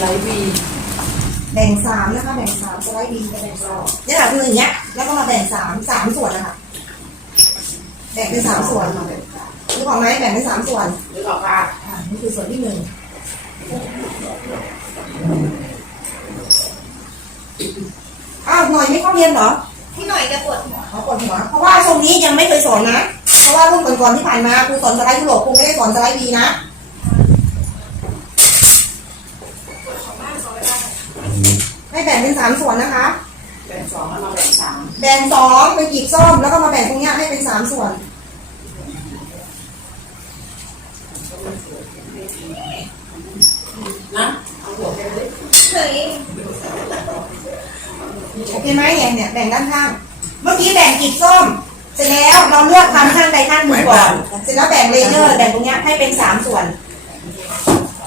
ไลท์วีแบ่งสามนะคะ แบ่งสามสไลด์ดีกับแบ่งสองเนี่ยค่ะคืออย่างเงี้ย แล้วก็มาแบ่งสามสามส่วนนะคะแบ่งเป็นสามส่วนนึกออกไหมแบ่งเป็นสามส่วนหรือเปล่าคะอ่านี่คือส่วนที่หนึ่งอ้าวหน่อยไม่เข้าเรียนเหรอพี่หน่อยแกปวดหัวเขาปวดหัว เพราะว่าช่วงนี้ยังไม่เคยสอนนะ เพราะว่ารุ่นก่อนๆที่ผ่านมาครูสอนสไลด์ยุโรปครูไม่ได้สอนสไลด์ดีนะ ให้แบ่งเป็นสามส่วนนะคะ แบ่งสองแล้วมาแบ่งสามแบ่งสองเป็นกีบส้มแล้วก็มาแบ่งตรงเนี้ยให้เป็นสามส่วน นะเอาหัวไปเลยเฮ้ยโอเคไหมเนี่ยเนี่ยแบ่งด้านข้าง เมื่อกี้แบ่งกีบส้ม เสร็จแล้วเราเลือกทำข้างใดข้างหนึ่งก่อน เสร็จแล้วแบ่งเลเยอร์แบ่งตรงเนี้ยให้เป็นสามส่วน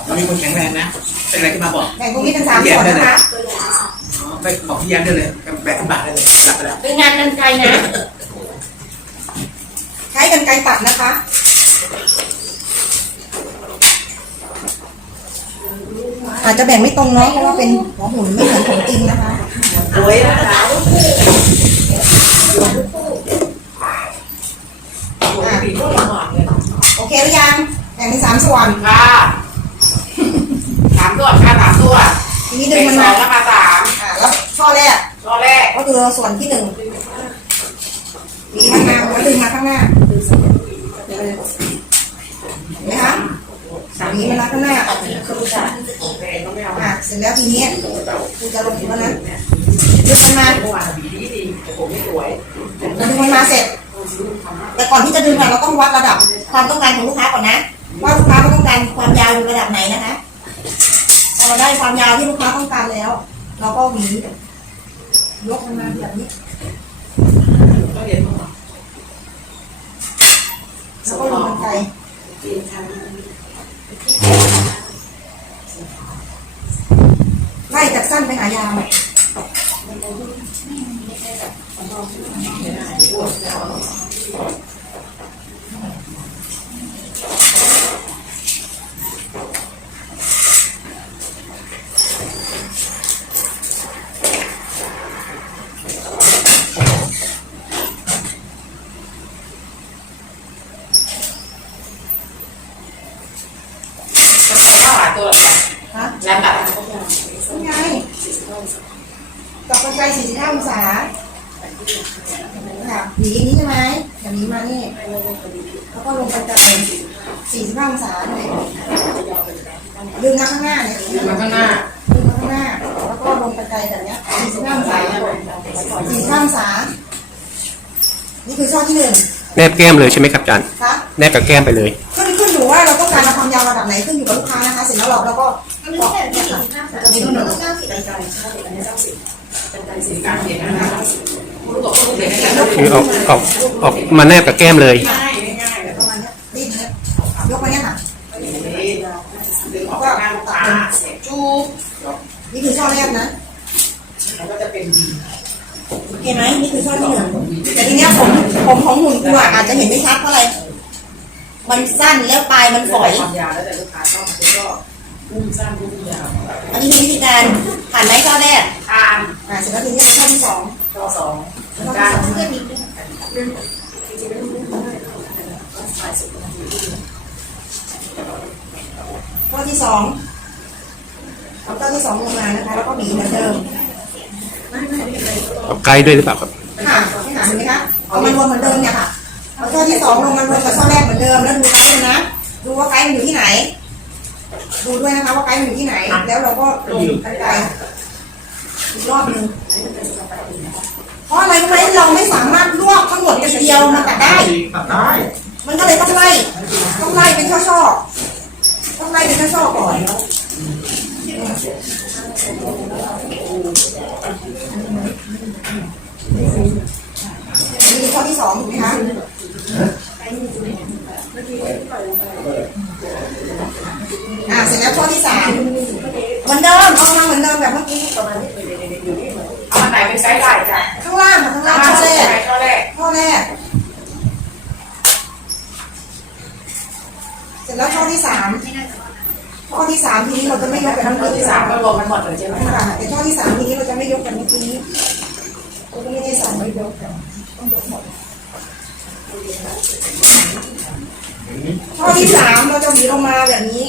เรามีคนแข็งแรงนะ เป็นอะไรขึ้นมาบอกแบ่งตรงนี้เป็นสามส่วนนะคะอ๋อไปบอกพี่ยันได้เลยแบกขึ้นบาทได้เลยหลับไปแล้วเป็นงานกันไกลนะ ใช้กันไกลตัดนะคะอาจจะแบ่งไม่ตรงเนาะเพราะว่าเป็นหัวหมุนไม่เหมือนของจริงนะคะโอ้ยนะคะหัวปีกก็หมอนเลยโอเคหรือยังแบ่งเป็นสามส่วนค่ะ สามตัวค่ะสามตัวทีนี้ดึแบ่งงมันสอมางแล้วมาสามอ่าแล้วข้อแรกตัวแรกก็คือส่วนที่หนึ่งหวีมาข้างหน้าแล้วดึงมาข้างหน้าเห็นไหมคะหวีมันมาข้างหน้าโอเคต้องไม่เอาอะเสร็จแล้วทีนี้คุณจะลงถึงวันนั้นดึงมันมาเมื่อวานบีดีดีแต่ผมไม่สวยดึงมันมาเสร็จ แต่ก่อนที่จะดึงอะเราต้องวัดระดับความต้องการของลูกค้าก่อนนะ ว่าลูกค้าเขาต้องการความยาวอยู่ระดับไหนนะคะพอ เราได้ความยาวที่ลูกค้าต้องการแล้ว เราก็หวียกมันมาแบบนี้ก็เรียนมาแล้วก็ลงมันไกลไล่จากสั้นไปหายาว ก็ใช้ข้าวหลายตัวหรอ ฮะ แล้วแบบ เป็นไง กับกรรไกร45องศาค่ะหวีนี้ใช่ไหมแบบนี้มานี่แล้วก็ลงกรรไกร45องศาเลยดึงมาข้างหน้าเนี่ยมาข้างหน้าดึงมาข้างหน้า แล้วก็ลงกรรไกรแบบเนี้ย45องศา45องศา นี่คือช่อที่หนึ่งแนบแก้มเลยใช่ไหมครับอาจารย์ค่ะแนบกับแก้มไปเลยขึ้นขึ้นอยู่ว่าเราต้องการความยาวระดับไหนขึ้นอยู่กับลูกค้านะคะเสร็จแล้วเราเราก็ มันไม่บอกใช่แบบเนี่นี้ยค่ะห้าสามจะมีมันหนึ่งต้องเก้าสิบสีการเห็นนะคะรู้ตัวก็เห็นได้คือออกออกออกมาแนบกับแก้มเลยง่ายง่ายแบบประมาณนี้ยรีดเนี้ยยกมาเนี้ยค่ะนี้ดึงออกจากงานตาเสียจูบนี่คือช่อแรกนะแล้วก็จะเป็นโอเคไหมนี่คือช่อที่หนึ่งแต่ทีเนี้ยผมผมของหุ่นกูอะอาจจะเห็นไม่ชัดเพราะอะไร มันสั้นแล้วปลายมันฝอยความยาวแล้วแต่ลูกค้าชอบมัน ก็พุ่งสั้นพุ่งยาวอันนี้คือวิธีการผ่านไหมช่อแรกทานอ่าเสร็จแล้วทีนี้เป็นช่อที่สองต่อสองช่อการที่สองเพื่อนนิดนึงช่อที่สองเอาช่อที่สองลงมานะคะแล้วก็หวีเหมือนเดิมเอาไกลด้วยหรือเปล่าครับค่ะไม่หาเห็นไหมคะเอามารวมเหมือนเดิมเนี่ยค่ะเอาช่อที่สองลงมารวมกับช่อแรกเหมือนเดิมแล้วดูไกด์เลยนะดูว่าไกด์มันอยู่ที่ไหน ดูด้วยนะคะว่าไกด์มันอยู่ที่ไหน แล้วเราก็ลงกันไกลอีกรอบหนึ่งเพราะอะไรรู้ไหมเราไม่สามารถลวกทั้งหมดทีเดียวมาตัดได้ ตัดได้มันก็เลยต้องไล่ต้องไล่เป็นช่อๆต้องไล่เป็นช่อๆก่อนนี่คือข้อที่สองถูกไหมคะอ่าเสร็จแล้วข้อ ที่สามเหมือนเดิมเอามาเหมือนเดิมแบบเมื่อกี้เอาอันไหนเป็นไซส์ได้จ้ะข้างล่างค่ะข้างล่างข้อแรกข้อแรกข้อแรก เสร็จแล้วข้อที่สามช่อดนะข้อที่สามทีนี้เราจะไม่ยกแบบทั้งเมื่อหมดกี้ที่สามก็รวมกันหมดเลยใช่ไหมค่ะแต่ข้อที่สามทีนี้เราจะไม่ยกแบบเมื่อกี้เราก็ไม่ได้สั่งไม่ยกกันต้องยกหมดข้อที่สามเราจะหวีลงมาแบบนี้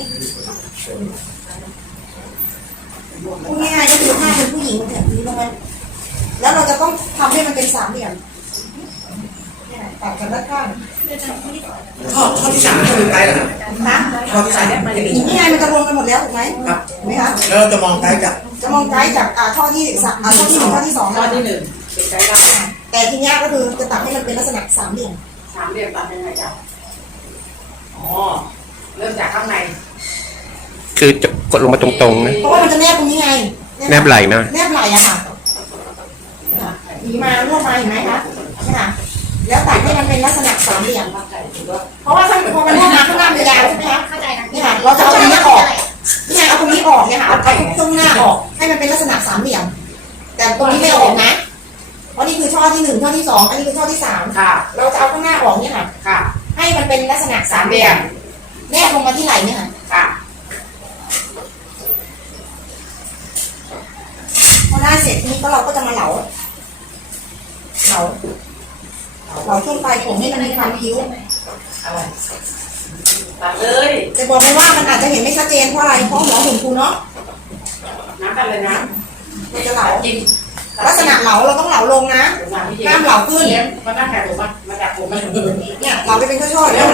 ง่ายๆก็คือถ้าเป็นผู้หญิงแบบนี้ลงมาแล้วเราจะต้องทำให้มันเป็นสามเหลี่ยมเนี่ยตัดกันด้านข้างข้อข้อที่สามคือไกด์เหรอครับนะข้อที่สามไม่ได้เป็นนี่ไงมันจะรวมกันหมดแล้วถูกไหมครับเห็นไหมคะแล้วเราจะมองไกด์จากจะมองไกด์จากอ่าข้อที่สามอ่าข้อที่หนึ่งข้อที่สองข้อที่หนึ่งเป็นไกด์ไลน์แต่ทีเนี้ยก็คือจะตัดให้มันเป็นลักษณะสามเหลี่ยมสามเหลี่ยมตัดยังไงจ๊ะอ๋อเริ่มจากข้างใน คือจะกดลงมาตรงๆนะเพราะว่ามันจะแนบตรงนี้ไง แนบไหล่มาแนบไหล่อะค่ะหวีมาลวกมาเห็นไหมคะนะคะแล้วตัดให้มันเป็นลักษณะสามเหลี่ยมเพราะว่าถ้าพอมันลวกมาข้างหน้ามันยาวใช่ไหมคะเข้าใจนะนี่ค่ะเราจะเอาตรงนี้ออกนี่ไงเอาตรงนี้ออกเนี่ยค่ะเอาเอาตรงหน้าออก ให้มันเป็นลักษณะสามเหลี่ยม แต่ตรงนี้ไม่ออกนะเพราะนี่คือช่อที่หนึ่งช่อที่สองอันนี้คือช่อที่สามค่ะ เราจะเอาข้างหน้าออกเนี่ยค่ะ ค่ะ ให้มันเป็นลักษณะสาสามมเหเหลี่ลี่ยยมมแนบลงมาที่ไหล่เนี่ยค่ะ ค่ะ พอได้เส ร็จทีนี้ก็เราก็จะมาเหลา เหลา เหลาช่วงปลายผมให้มันมีความคิ้วอะไรตัดเลยจะบอกเลยว่ามันอาจจะเห็นไม่ชัดเจนเพราะอะไร เพราะหัวหุ่นครูเนาะ น้ำกันเลยนะมันจะเหลาจริงลักษณะเหลาเราต้องเหลาลงนะสามที่ห้ามเหลาขึ้นมันนั่งแขกผมมามาจากผมมาถึงเนี่ยเหลาไปเป็นช่อๆเนี่ย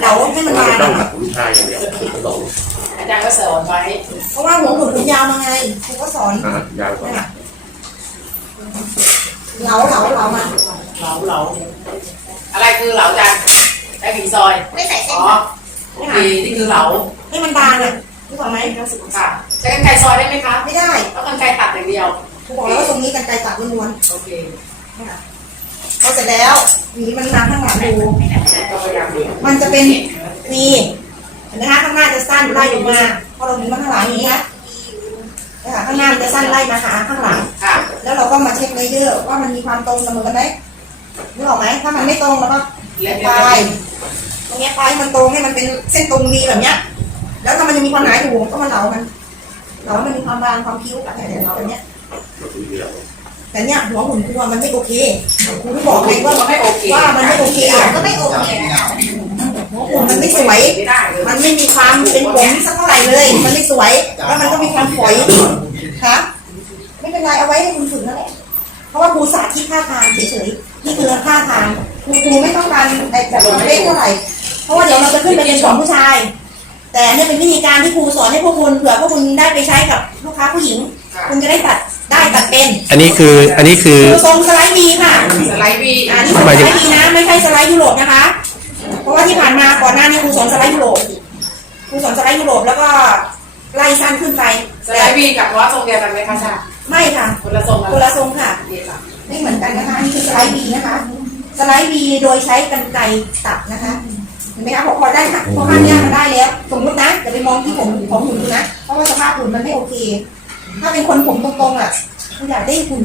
เหลาให้มันบางต้องตัดคุณชายอย่างเดียวลงอาจารย์ก็สอนไว้ เพราะว่าหัวหุ่นคุณยาวมาไงครูก็สอนยาวกว่า เนี่ยเหลาเหลาเหลามาเหลาเหลาอะไรคือเหลาจานไอ้ผีซอยไม่ใส่เส้อ๋นอโอเคนี่คือเหลาให้มันบางเลยรู้ป่ะไหมค่ะใช้กันไกรซอยได้ไหมคะไม่ได้ต้องกันไกรตัดอย่างเดียวครูบอกแล้วว่าตรงนี้กันไกลตัดล้วนโอเคๆพอเสร็จแล้วหวีมันมาข้างหลังดูก็พยายามดูมันจะเป็นวีเห็นไหมคะข้างหน้าจะสั้นไล่ลงมาพอเราหวีมาข้างหลังอย่างนี้นะนะคะข้างหน้ามันจะสั้นไล่มาหาข้างหลังค่ะ แล้วเราก็มาเช็คเลเยอร์ว่ามันมีความตรงเสมอกันไหมนึกออกไหมถ้ามันไม่ตรงเราก็เล็กปลายตรงเนี้ยปลายให้มันตรงให้มันเป็นเส้นตรงดีแบบเนี้ย แล้วถ้ามันยังมีความหนาอยู่ก็มาเหลามันเหลาให้มันมีความบางความคิ้วแบบเนี้ยเหลาแบบเนี้ยแต่เนี้ยหัวหุ่นครูอะมันไม่โอเคครูก็บอกเลยว่าก็ไม่โอเคว่ามันไม่โอเคอะก็ไม่โอเคนะคะหัวหุ่นมันไม่สวยไม่ได้เลยมันไม่มีความเป็นผมสักเท่าไหร่เลย มันไม่สวยแล้วมันก็มีความฝอยคะไม่ เป็นไรเอาไว้ให้คุณฝึกนั่นแหละเพราะว่าครูสาธิตท่าทางเฉยๆนี่คือท่าทางครูครูไม่ต้องการไอ้แบบเล็กเท่าไหร่เพราะว่าเดี๋ยวเราจะขึ้นไปเป็นสอนผู้ชาย แต่เนี่ยเป็นวิธีการที่ครูสอนให้พวกคุณเผื่อพวกคุณได้ไปใช้กับลูกค้าผู้หญิง คุณจะได้ตัดได้ตัดเป็น อันนี้คืออันนี้คือครูทรงสไลด์วีค่ะสไลด์วีอ่านี่สไลด์วีนะไม่ใช่สไลด์ยุโรปนะคะ เพราะว่าที่ผ่านมาก่อนหน้านี้ครูสอนสไลด์ยุโรปครูสอนสไลด์ยุโรปแล้วก็ไล่สั้นขึ้นไปสไลด์วีกับว่าทรงเดียวกันไหมคะชา ไม่ค่ะคนละทรงกันคนละทรงค่ะโอเคค่ะ ไม่เหมือนกันนะคะอันนี่คือสไลด์วีนะคะ สไลด์วีโดยใช้กรรไกรตัดนะคะเห็นไหมคะพอพอได้ค่ะพอข้างเนี้ยมันได้แล้ว สมมตินะอย่าไปมองที่ผมของหุ่นดูนะ เพราะว่าสภาพหุ่นมันไม่โอเค ถ้าเป็นคนผมตรงๆอะคุณอยากได้หุ่น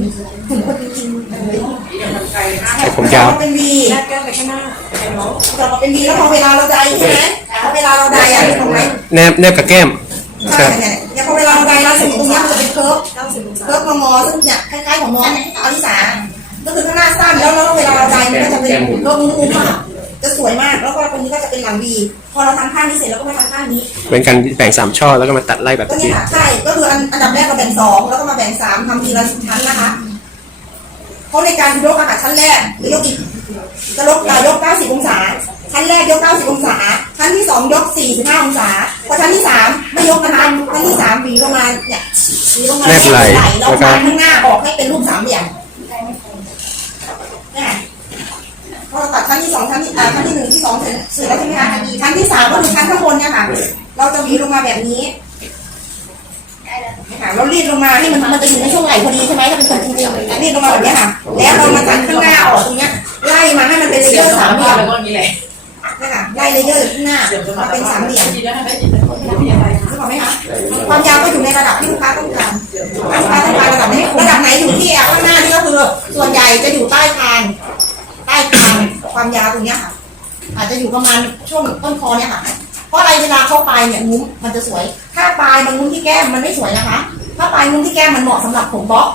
หุ่นคนจริงๆเลยนี่เดี๋ยวมันไกลนะแต่ผมยาวเป็นวีแลกแก้มไปข้างหน้าจะมาเป็นวีแล้วพอเวลาเราใดใช่ไหมพอเวลาเราใดอะถูกไหมแนบแนบกับแก้ม ใช่เนี่ยเนี่ยพอเวลาเราใดเราสมมติตรงเนี้ยมันจะเป็นเคิร์ฟเคิร์ฟงอซึ่งเนี่ยคล้ายๆของน้องอลิสาก็คือข้างหน้าสั้นแล้วแล้วเวลาเราใดมันก็จะเป็นโลงมุมๆอะจะสวยมากแล้วก็ตรงนี้ก็จะเป็นหลังวีพอเราทำข้างนี้เสร็จเราก็มาทำข้างนี้เป็นการแบ่งสามช่อแล้วก็มาตัดไล่แบบก็ตะนี่กี้ค่ะใช่ก็คืออันอันดับแรกเราแบ่งสองแล้วก็มาแบ่งสามทำทีละชั้นนะคะเพราะในการยกอาหารชั้นแรกหรือยกอีกจะลกอ่ายก 90 องศา ชั้นแรกยก 90 องศาชั้นที่สองยก 45 องศา พอชั้นที่สามไม่ยกนะคะชั้นที่สามหวีลงมาเนี่ยหวีลงมาแนบไหล่แล้วแล้วก็วางข้างหน้าออกให้เป็นรูปสามเหลี่ยมเนี่ยพอเราตัดชั้นที่สองชั้นที่อ่าชั้นที่หนึ่งที่สองเสร็จเสร็จแล้วใช่ไหมคะชั้นที่สามก็คือชั้นข้างบนเนี่ยค่ะ เราจะหวีลงมาแบบนี้ค่ะเรารีดลงมาให้มันมันจะอยู่ในช่วงไหล่พอดีใช่ไหมถ้าเป็นคนจริงๆรีดลงมาแบบเนี้ยค่ะ แล้วเรามาตัดข้างหน้าออกตรงเนี้ยไล่มาให้มันเป็นเลเสีเยยองร์สาสามมเหเหลี่ลี่ยยมมแล้วก็นี่แหละ นี่ค่ะไล่เลเยอร์ข้างหน้าเสียงจะมามาเป็นสามเหลี่ยมดีนะได้ยินแต่คนไม่มีอะไรรู้ไหมคะความยาวก็อยู่ในระดับที่ลูกค้าต้องการลูกค้าต้องการระดับไหนระดับไหนอยู่ที่อะข้างหน้านี่ก็คือส่วนใหญ่จะอยู่ใต้คางใต้คางความยาวตรงเนี้ยค่ะ อาจจะอยู่ประมาณช่วงต้นคอเนี่ยค่ะ เพราะอะไรเวลาเข้าไปเนี่ยมุ้งมันจะสวย ถ้าปลายมันงุ้มที่แก้มมันไม่สวยนะคะ ถ้าปลายงุ้มที่แก้มมันเหมาะสำหรับผมบล็อก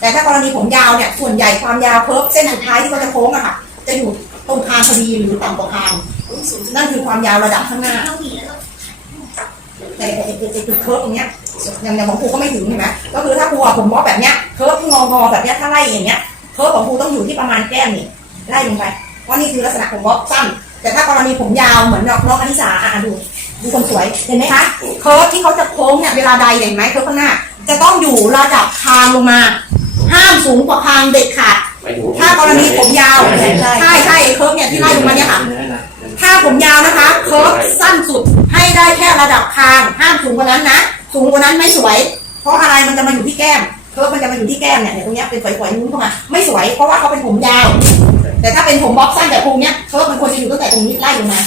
แต่ถ้ากรณีผมยาวเนี่ยส่วนใหญ่ความยาวเพิร์ฟเส้นสุดท้ายที่เขาจะโค้งอะค่ะ จะอยู่ตรงคางพอดีหรือต่ำกว่าคาง นั่นคือความยาวระดับข้างหน้าเท่าหวีแล้วแต่ไอ้ไอ้ไอ้จุดเคิร์ฟตรงเนี้ยอย่างอย่างของครูก็ไม่ถึงเห็นไหมก็คือถ้าครูอะผมบล็อกแบบเนี้ยเคิร์ฟงองอๆแบบเนี้ยถ้าไล่อย่างเงี้ยเคิร์ฟของครูต้องอยู่ที่ประมาณแก้มนี่ไล่ลงไปเพราะนี่คือลักษณะของบล็อกสั้น แต่ถ้ากรณีผมยาวเหมือนน้องอนิสาอะดูดูคนสวยเห็นไหมคะเคิร์ฟที่เขาจะโค้งเนี่ยเวลาใดเห็นไหมเคิร์ฟข้างหน้า จะต้องอยู่ระดับคางลงมา ห้ามสูงกว่าคางเด็ดขาดถ้ากรณีผมยาวใช่ใช่ใช่เคิร์ฟเนี่ยที่ไล่ลงมาเนี่ยค่ะ ถ้าผมยาวนะคะเคิร์ฟสั้นสุดให้ได้แค่ระดับคาง ห้ามสูงกว่านั้นนะ สูงกว่านั้นไม่สวย เพราะอะไรมันจะมาอยู่ที่แก้มเคิร์ฟมันจะมาอยู่ที่แก้มเนี่ยเนี่ยตรงเนี้ยเป็นฝอยๆนุ้นเข้ามาไม่สวยเพราะว่าเขาเป็นผมยาว แต่ถ้าเป็นผมบ๊อบสั้นแบบภูมิเนี้ยเคิร์ฟมันควรจะอยู่ตั้งแต่ตรงนี้ไล่ลงมา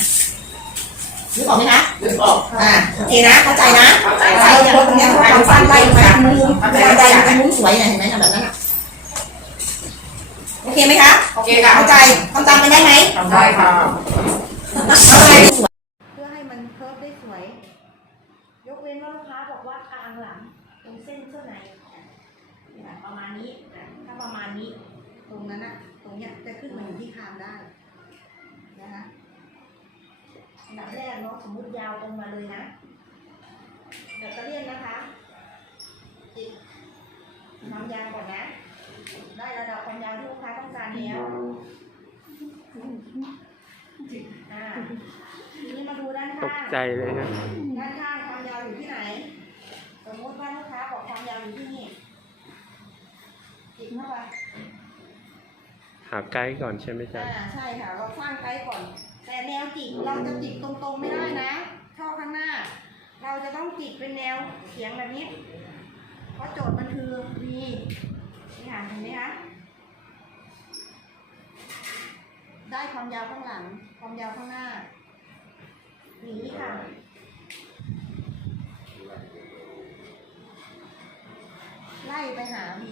นึกออกไหมคะนึกออกอ่าโอเคนะเข้าใจนะเข้าใจเราเคิร์ฟตรงเนี้ยเขาทำสั้นไล่ลงมามุ้งๆเวลาใดมันจะมุ้งสวยเนี่ยเห็นไหมแบบนั้นอะโอเคไหมคะโอเคค่ะเข้าใจทำตามกันได้ไหมทำได้ค่ะ เพื่อให้มันเคิร์ฟได้สวย ยกเว้นว่าลูกค้าบอกว่ากลางหลังต รงเส้นเสื้อในนี่ค่ะประมาณนี้อะถ้าประมาณนี้ ตรงนั้นอะตรงเนี้ยจะขึ้นมาอยู่ที่คางได้นะคะอันดับแรกเนาะสมมติยาวตรงมาเลยนะแบตเตอรี่ยนนะคะติดความยาวก่อนนะ ได้ระดับความยาวที่ลูกค้าต้องการแล้วอ่าทีนี้มาดูด้านตข้ากงใจเลยนะด้านข้างความยาวอยู่ที่ไหน สมมติว่าลูกค้าบอกความยาวอยู่ที่นี่จิกเข้าไปหาไกด์ก่อนใช่ไหมจ๊ะอ่าใช่ค่ะ เราสร้างไกด์ก่อน แต่แนวจิกเราจะจิกตรงๆไม่ได้นะช่อข้างหน้า เราจะต้องจิกเป็นแนวเฉียงแบบนี้ เพราะโจทย์มันคือ V นี่ค่ะเห็นไหมคะได้ความยาวข้างหลัง ความยาวข้างหน้าหนีค่ะ ไล่ไปหา V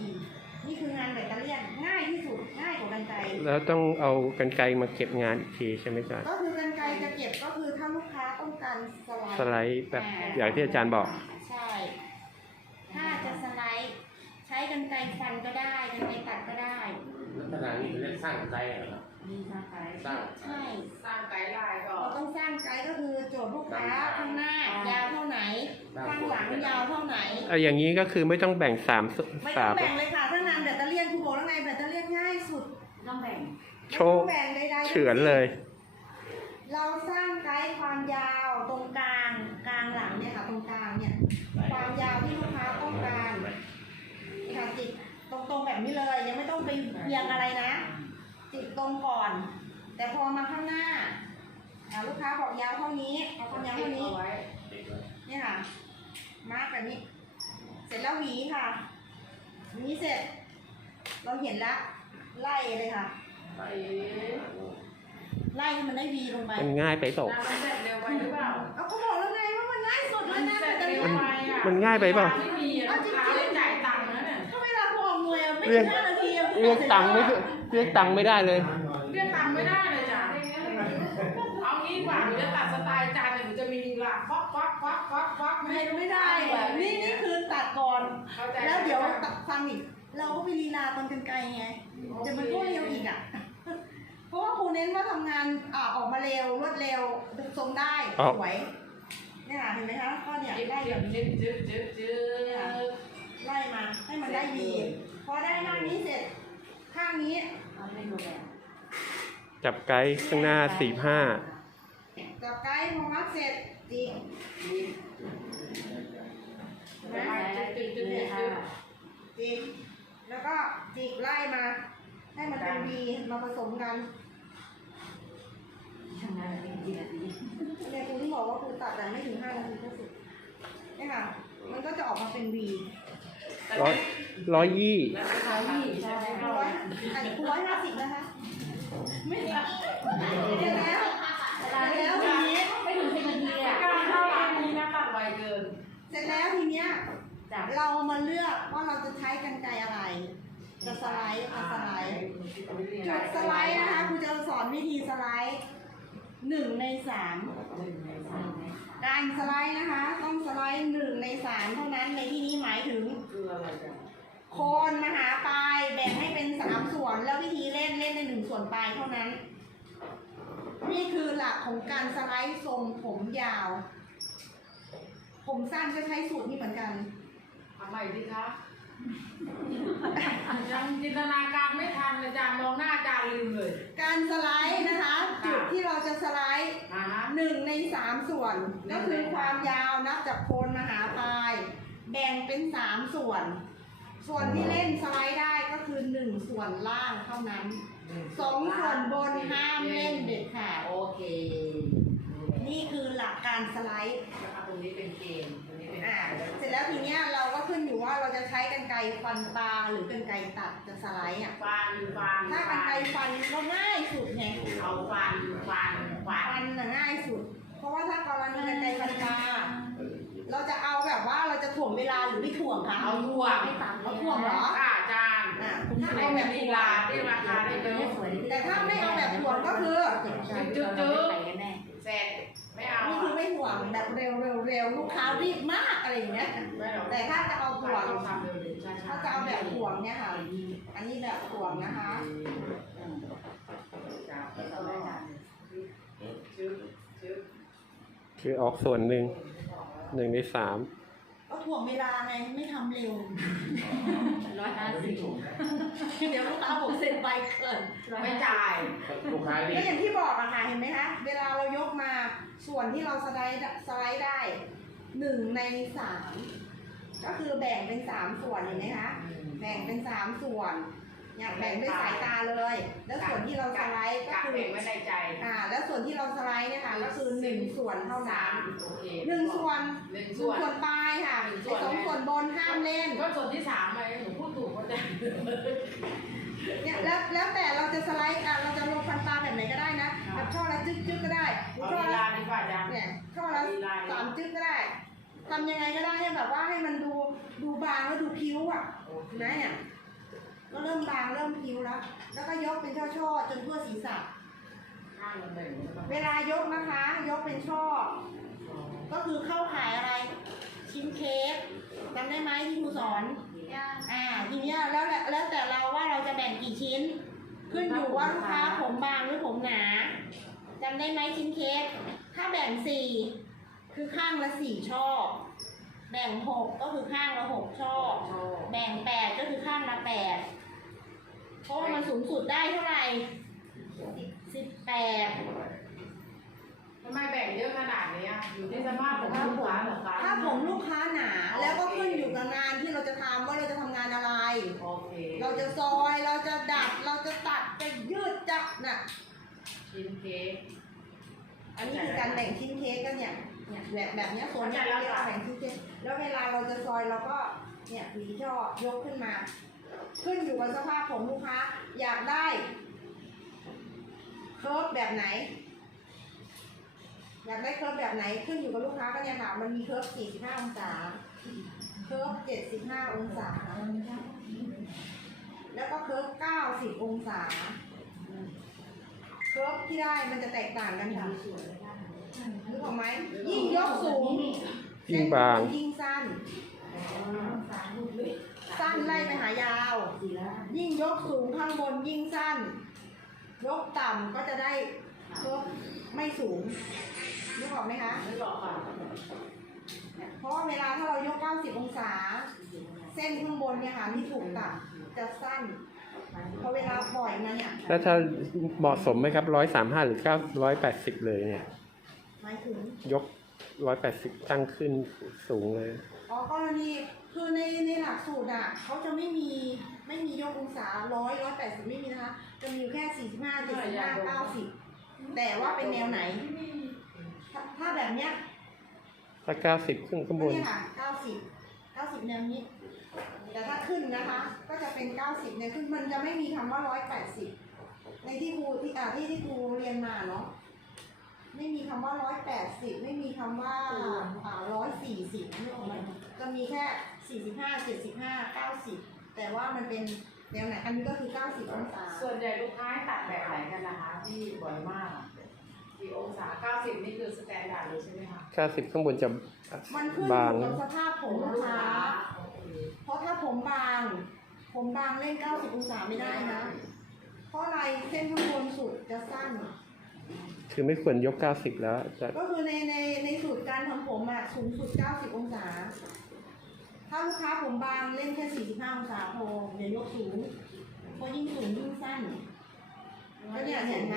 นี่คืองานแบตเตอรี่ยนง่ายที่สุดง่ายกว่ากันไกรแล้วต้องเอากันไกลมาเก็บงานอีกทีใช่ไหมจ๊ะก็คือกันไกรจะเก็บก็คือถ้าลูกค้าต้องการสไลด์สไลด์แบบอย่างที่อาจารย์บอก ใช่ ถ้าจะสไลด์ ใช้กันไกรฟันก็ได้กันไกรตัดก็ได้ ลักษณะนี้เป็นเรื่องสร้างใจเหรอมีสร้างไกด์สร้างใช่สร้างไกด์ไลน์ก็เราต้องสร้างไกด์ก็คือโจทย์ลูกค้าข้างหน้ายาวเท่าไหนข้างหลังยาวเท่าไหน เอาอย่างนี้ก็คือไม่ต้องแบ่งสามสไม่ต้สาองม แบ่งเลยค่ะถ้างานแบตเตอรี่ยนครูบอกแล้วไงแบตเตอรี่ยนง่ายสุดต้องแบ่งโชว์ ไม่ต้องแบ่งใดๆเฉือนเลย เราสร้างไกด์ความยาวตรงกลางกลางหลังเนี่ยค่ะตรงกลางเนี่ย ความยาวที่ลูกค้าต้องการนี่ค่ะจิก ตรงๆแบบนี้เลย ยังไม่ต้องไปเพียงอะไรนะ จิกตรงก่อน แต่พอมาข้างหน้าอ่าลูกค้าบอกยาวเท่านี้เอาความยาวเท่านี้เอาไว้เนี่ยค่ะมาร์กแบบนี้ เสร็จแล้วหวีค่ะหวีเสร็จ เราเห็นแล้วไล่เลยค่ะไปไล่ให้มันได้วีลงไปมันง่ายไปเปล่างานมันเสร็จเร็วไปหรือเปล่าเอาก็บอกแล้วไงว่ามันง่ายสุดเลยนะเสร็จแต่เร็วเนี่ยไปอะมันง่ายไปเปล่าไม่มีอะลูกค้าไม่จ่ เรีถึยกงห้านาทีอะเรียกตังค์ไม่เรียกตังค์ไม่ได้เลย เรียกตังค์ไม่ได้เลยจ้ะเอางี้ดีกว่าหนูจะตัดสไตล์จานเนี่ยหนูจะมีลีลาฟอกฟอกฟอกฟอกฟอกไม่ไม่ได้อะนี่นี่คือตัดก่อน เข้าใจแล้วเดี๋ยวตัดฟังอีก เราก็ไปลีลาตอนกันไกลไงจะมันก็เร็วอีกอะ เพราะว่าครูเน้นว่าทำงานอ่าออกมาเร็วรวดเร็วทรงได้อ๋อสวยเนี่ยค่ะเห็นไหมคะก็เนี่ยจิ๊บไล่จิ๊แบบบจิ๊บจิ๊บจิ๊บจิ๊บไล่มาให้มันได้ดี พอได้ข้างนี้เสร็จ ข้างนี้เอาไม่ดูแบบจับไกด์ข้างหน้าสี่ห้าจับไกด์พอมัดเสร็จจริงนะจิ๊บจิ๊บจิ๊บจิ๊บจิกแล้วก็จิกไล่มา ให้มันเป็นวีมาผสมกันทำงานอะไรกี่นาทีเนี่ยครูที่บอกว่าครูตัดแต่ไม่ถึงห้านาทีก็สุดเนี่ยค่ะ มันก็จะออกมาเป็นวี ร้อยร้อยยี่แล้วใช้นี่ใช้ได้ร้ร้ออยยอันนี้ครูร้อยห้าสิบนะคะ ไม่ได้เดี๋ยวแล้วเสร็จแล้วทีนี้ไม่ถึงสิบนาทีอะการเข้าร้านนี้นะตัดไวเกิน เสร็จแล้วทีเนี้ยจ้ะเรามาเลือกว่าเราจะใช้กันไกรอะไร จะสไลด์จะสไลด์จุดสไลด์นะคะครูจะสอนวิธีสไลด์หนึ่งในสามหนึ่งในสามการสไลด์นะคะ ต้องสไลด์หนึ่งในสามเท่านั้นในที่นี้หมายถึงคื ออะไรจ้ะโคนมาหาปลายแบ่งให้เป็นสามส่วน แล้ววิธีเล่นเล่นในหนึ่งส่วนปลายเท่านั้น นี่คือหลักของการสไลด์ทรงผมยาว ผมสั้นก็ใช้สูตรนี้เหมือนกันทำไมดีคะยังจินตนาการไม่ทันเลยอาจารย์มองหน้าอาจารย์ลืมเลย การสไลด์นะคะจุดที่เราจะสไลด์อ่าฮะหนึ่งในสามส่วน ก็คือความยาวนับจากโคนมาหาปลาย แบ่งเป็นสามส่วน ส่วนที่เล่นสไลด์ได้ก็คือหนึ่งส่วนล่างเท่านั้นสองส่วนบนห้ามเล่นเด็ดขาดโอเค นี่คือหลักการสไลด์นะคะตรงนี้เป็นเกมตรงนี้เป็นอ่าเสร็จแล้วทีเนี้ยเราก็ขึ้นอยู่ว่าเราจะใช้กันไกรฟันปลาหรือกันไกรตัดจะสไลด์อะฟันฟันถ้ากันไกรฟันก็ง่ายสุดไงเอาฟันฟันฟันฟันน่ะง่ายสุด เพราะว่าถ้ากรณีกันไกรฟันปลา เราจะเอาแบบว่าเราจะถ่วงเวลาหรือไม่ถ่วงคะเอาถ่วงเอาถ่วงเหรอค่ะอาจารย์อ่าถ้าถ้าเอาเอาแบแบบบลีถ่วลางได้ราคาได้เยอะแต่ถ้าไม่เอาแบบถ่วงก็คือจึ๊กจึ๊กจึ๊กเสร็จไม่เอานี่คือไม่ถ่วงแบบเร็วเร็วเร็วลูกค้ารีบมากอะไรอย่างเงี้ยไม่เอาแต่ถ้าจะเอาถ่วงเราทำเร็วๆช้าๆถ้าจะเอาแบบถ่วงเนี่ยค่ะอันนี้แบบถ่วงนะคะจับแล้วก็จึ๊กจึ๊กคือออกส่วนหนึ่ง หนึ่งในสามก็ถ่วงเวลาไงไม่ทำเร็ว ร้อยห้าสิบเดี๋ยวลูกค้าบอกเซ็นไปเกินไม่จ่าย ลูกค้านี่ก็อย่างที่บอกอะค่ะเห็นไหมคะ เวลาเรายกมาส่วนที่เราสไลด์สไลด์ได้หนึ่งในสามก็คือแบ่งเป็นสามส่วนเห็นไหมคะ แบ่งเป็นสามส่วน อยากแบ่งด้วยสายตาเลย แล้วส่วนที่เราสไลด์ก็กะคือ เองไว้ในใจอ่า แล้วส่วนที่เราสไลด์เนี่ยค่ะก็คือหนึ่งส่วนเท่าสานั้นมโอเคหนึ่งส่วนหนึ่งหนึ่งส่วน ส่วนปลายค่ะหนึ่งส่ไอ้วนสองส่วนบนห้ามเล่น ก็ส่วนที่สามไปหนูพูดถูกเขาจะเนี่ยแล้วแล้วแต่เราจะสไลด์อะเราจะลงฟันปลาแบบไหนก็ได้นะแบบช่อละจึ๊กจึ๊กก็ได้หรือเอาช่อเวละลาดีกว่าจ้ะ เนี่ยช่อละสามจึ๊กก็ได้ทำยังไงก็ได้ให้แบบว่าให้มันดูดูบางแล้วดูพิ้วอะโอเคนะเนี่ย ก็เริ่มบางเริ่มพิ้วแล้ว แล้วก็ยกเป็นช่อๆจนทั่วศีรษะ ข้างมันแบ่งเวลายกนะคะ ยกเป็นช่อ ก็คือเข้าขายอะไร ชิ้นเค้กจำได้ไหมที่ครูสอน อ่าทีเนี้ยแล้วแต่แล้วแต่เราว่าเราจะแบ่งกี่ชิ้น ขึ้นอยู่ว่าลูกค้าผมบางหรือผมหนาจำได้ไหมชิ้นเค้กถ้าแบ่งสี่คือข้างละสี่ช่อ แบ่งหกก็คือข้างละหกช่อแบ่งแปดก็คือข้างละแปด เพราะว่ามันสูงสุดได้เท่าไหร่สิบแปดทำไมแบ่งเยอะขนาดนี้อะอยู่ที่สภาพของลูกค้าเหรอคะถ้าผมลูกค้าหนาแล้วก็ขึ้นอยู่กับงานที่เราจะทำว่าเราจะทำงานอะไร โอเคเราจะซอยเราจะดัดเราจะตัดจะยืดจับน่ะ ชิ้นเค้กอันนี้คือการแบ่งชิ้นเค้กกันเนี่ยเนี่ยแบบแบบเนี้ยโซนเนี่ยเข้าใจแล้วเรียกว่าค่ะแบ่งชิ้นเค้กแล้วเวลาเราจะซอยเราก็เนี่ยหวีช่อยกขึ้นมา ขึ้นอยู่กับสภาพผมลูกค้า อยากได้เคิร์ฟแบบไหน อยากได้เคิร์ฟแบบไหนขึ้นอยู่กับลูกค้าก็เนี่ยค่ะมันมีเคิร์ฟ45 องศาเคิร์ฟ75 องศา แล้วก็เคิร์ฟ90 องศาเคิร์ฟที่ได้มันจะแตกต่างกันค่ะนึกออกไหมยิ่งยกสูงยิ่งบางยิ่งสั้น สั้นไล่ไปหายาว ยิ่งยกสูงข้างบนยิ่งสั้น ยกต่ำก็จะได้เคิร์ฟไม่สูงนึกออกไหมคะไม่บอกค่ะเพราะว่าเวลาถ้าเรายก 90 องศา เส้นข้างบนเนี่ยค่ะที่ถูกตัดจะสั้นพอเวลาปล่อยมันเนี่ยแล้วถ้าเหมาะสมไหมครับร้อยสามห้าหรือเก้าร้อยแปดสิบเลยเนี่ยหมายถึงยกร้อยแปดสิบตั้งขึ้นสูงเลย อ๋อกรณี คือในในหลักสูตรอะเขาจะไม่มีไม่มียกองศาร้อยร้อยแปดสิบไม่มีนะคะ จะมีอยู่แค่สี่สิบห้าเจ็ดสิบห้าเก้าสิบแต่ว่าเป็นแนวไหน ถ้าถ้าแบบเนี้ยถ้าเก้าสิบขึ้นข้างบก็นเนี่ยค่ะเก้าสิบเก้าสิบแนวนี้ แต่ถ้าขึ้นนะคะ ก็จะเป็นเก้าสิบเนี่ยขึ้นมันจะไม่มีคำว่าร้อยแปดสิบในที่ครูที่อ่าที่ที่ครูเรียนมาเนาะไม่มีคำว่าร้อยแปดสิบไม่มีคำว่าอ่าร้อยสี่สิบไม่ออกไหมจะมีแค่ สี่สิบห้าเจ็ดสิบห้าเก้าสิบแต่ว่ามันเป็นแนวไหนอันนี้ก็คือเก้าสิบองศาส่วนใหญ่ลูกค้าให้ตัดแบบไหนกันนะคะที่บ่อยมากอะกี่องศาเก้าสิบนี่คือสแตนดาร์ดเลยใช่ไหมคะค่าสิบข้างบนจะมันขึ้นอบางยู่กับสภาพผมลูกค้าเพราะถ้าผมบาง ผมบางเล่น 90 องศาไม่ได้นะ เพราะอะไรเส้นข้างบนสุดจะสั้น คือไม่ควรยกเก้าสิบแล้วจะก็คือในในในสูตรการทำผมอะสูงสุด 90 องศา ถ้าลูกค้าผมบางเล่นแค่ 45 องศาพออย่ายกสูงเพราะยิ่งสูงยิ่งสั้น ก็เนี่ยเห็นไหม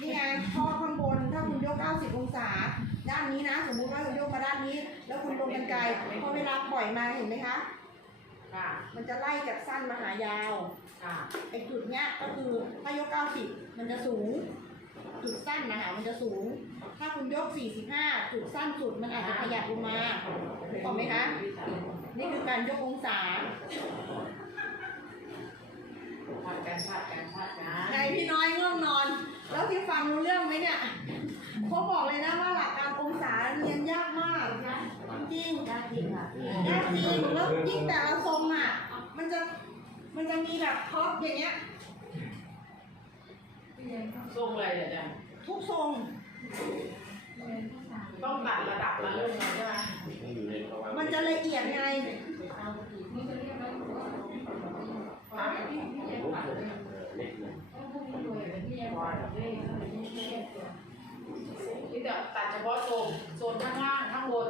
นี่ไงข้อข้างบนถ้าคุณยก 90 องศา ด้านนี้นะ สมมุติว่าคุณยกมาด้านนี้ แล้วคุณลงกันไกลพอเวลาปล่อยมาเห็นไหมคะ ค่ะมันจะไล่จากสั้นมาหายาวค่ะไอ้จุดเนี้ยก็คือถ้ายก 90 มันจะสูง จุดสั้นนะคะมันจะสูง ถ้าคุณยก 45 จุดสั้นสุดมันอาจจะขยับลงมาถูกไหมคะ นี่คือการยกองศาผัดกันผัดกันผัดกันไงพี่น้อยง่วงนอน แล้วที่ฟังรู้เรื่องไหมเนี่ยเขาบอกเลยนะว่าหลักการองศาเรียนยากมากจริงยากจริงค่ะยากจริงแล้วยิ่งแต่ละทรงอะ มันจะมันจะมีแบบท็อปอย่างเงี้ย ทรงอะไรเดี๋ยวจะทุกทรงต้องตัดระดับละเรื่องใช่ไหมมันจะละเอียดไงนี่เดี๋ยวตัดเฉพาะโซนโซนข้างล่างข้างบน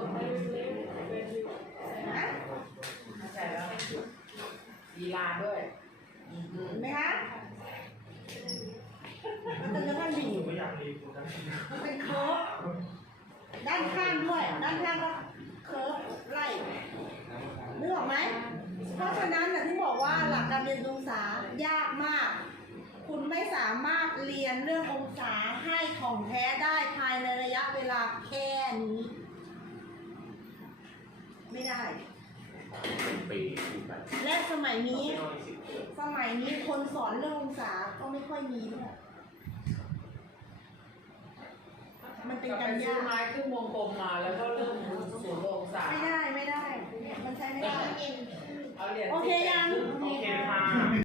นะใส่แล้วลีลาด้วยอืมเห็นไหมคะ มันจะมันดีมันเป็นเคิร์ฟด้านข้างด้วย ด้านข้างก็เคิร์ฟไล่นึกออกไหม เพราะฉะนั้นน่ะที่บอกว่าหลักการเรียนองศายากมาก คุณไม่สามารถเรียนเรื่ององศาให้ของแท้ได้ภายในระยะเวลาแค่นี้ ไม่ได้และสมัยนี้ สมัยนี้คนสอนเรื่ององศาก็ไม่ค่อยมีด้วย มันเป็นกับการเป็นซื้ยาอกไม้ขึ้นวงกลมมาแล้วก็เริ่มศูนย์องศาไม่ได้ไม่ได้ มันใช้ไม่ได้ เอาเหรียญโอเคยัง โอเคค่ะ